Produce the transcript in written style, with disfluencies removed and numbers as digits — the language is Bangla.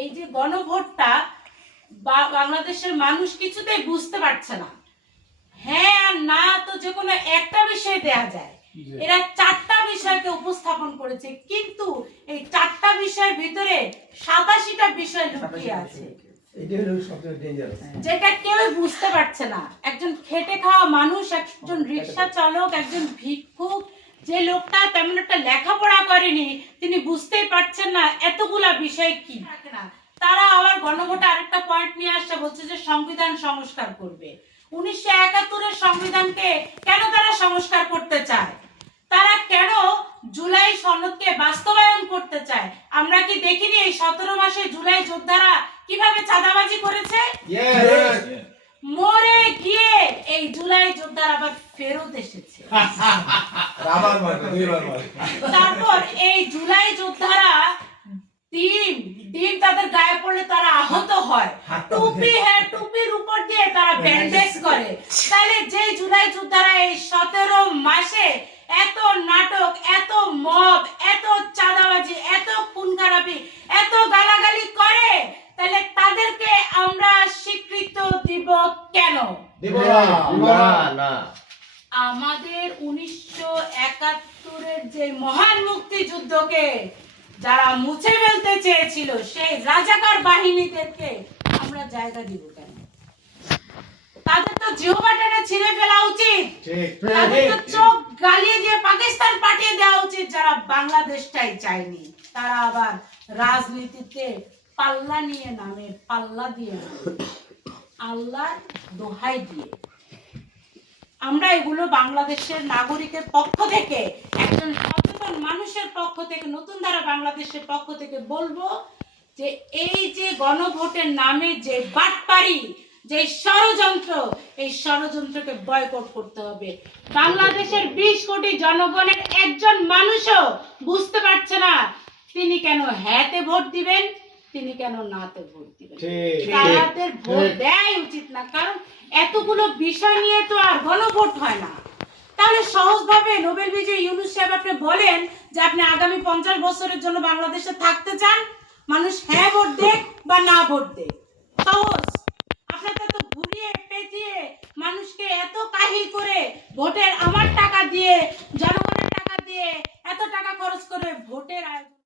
এই যে গণভোটটা বাংলাদেশের মানুষ কিছুতেই বুঝতে পারছে না। হ্যাঁ আর না তো যে কোনো একটা বিষয় দেয়া যায়। এরা চারটা বিষয়কে উপস্থাপন করেছে, কিন্তু এই চারটা বিষয়ের ভিতরে 87টা বিষয় লুকিয়ে আছে, যেটা কেউ বুঝতে পারছে না। একজন খেটে খাওয়া মানুষ, একজন রিক্সা চালক, একজন ভিক্ষুক, যে লোকটা তেমন একটা লেখাপড়া করেনি, তিনি বুঝতেই পারছেন না এতগুলা বিষয় কি। তারা আবার গণভোটে আরেকটা পয়েন্ট নিয়ে আসছে, বলছে যে সংবিধান সংস্কার করবে। 1971-এর সংবিধানকে কেন তারা সংস্কার করতে চায়? তারা কেন জুলাই সনদকে বাস্তবায়ন করতে চায়? আমরা কি দেখিনি এই 17 মাসে জুলাই যোদ্ধারা কিভাবে চাঁদাবাজি করেছে? মরে গিয়ে এই জুলাই যোদ্ধারা আবার ফেরত এসেছে। তারপর এই জুলাই যোদ্ধারা ডিম তাদের গায়ে পড়লে তারা আহত হয়, টুপির উপর দিয়ে তারা ব্যান্ডেজ করে। তাহলে যে জুলাই যোদ্ধারা এই 17 মাসে এত নাটক, এত মব, এত চাঁদাবাজি, এত খুন খারাপি, এত গালাগালি করে, তাহলে তাদেরকে আমরা স্বীকৃতি দিব কেন? আমাদের 1971-এর যে মহান মুক্তিযুদ্ধকে যারা মুছে ফেলতে চেয়েছিল, সেই রাজাকার বাহিনীদেরকে আমরা জায়গা দিব কেন? তাদের তো জিহ্বা টেনে ছিঁড়ে ফেলা উচিত, তাদের তো চোখ গালিয়ে দিয়ে পাকিস্তান পাঠিয়ে দেওয়া উচিত, যারা বাংলাদেশটাই চায়নি। তারা আবার রাজনীতিতে পাল্লা নিয়ে নামে, পাল্লা দিয়ে আল্লাহর দোহাই দিয়ে। আমরা এগুলো বাংলাদেশের নাগরিকের পক্ষ থেকে, একজন সচেতন মানুষের পক্ষ থেকে, নতুন ধারা বাংলাদেশের পক্ষ থেকে বলবো যে এই যে গণভোটের নামে যে বাটপারি, যে ষড়যন্ত্র, এই ষড়যন্ত্রকে বয়কট করতে হবে। বাংলাদেশের 20 কোটি জনগণের একজন মানুষও বুঝতে পারছে না তিনি কেন হ্যাঁতে ভোট দিবেন, তিনি কেন নাতে ভোট দিবেন। তাদের ভোট দেয় উচিত না, কারণ এতগুলো বিষয় নিয়ে তো আর গণভোট হয় না। তাহলে সহজভাবে নোবেল বিজয়ী ইউনূস সাহেব আপনি বলেন যে আপনি আগামী 50 বছরের জন্য বাংলাদেশে থাকতে চান, মানুষ হ্যাঁ ভোট দেখ বা না ভোট দেখ, সহজ। আপনারা তো ঘুরিয়ে পেঁচিয়ে মানুষকে এত কাহিল করে ভোটের, আমার টাকা দিয়ে, জনগণের টাকা দিয়ে, এত টাকা খরচ করে ভোটের আয়োজন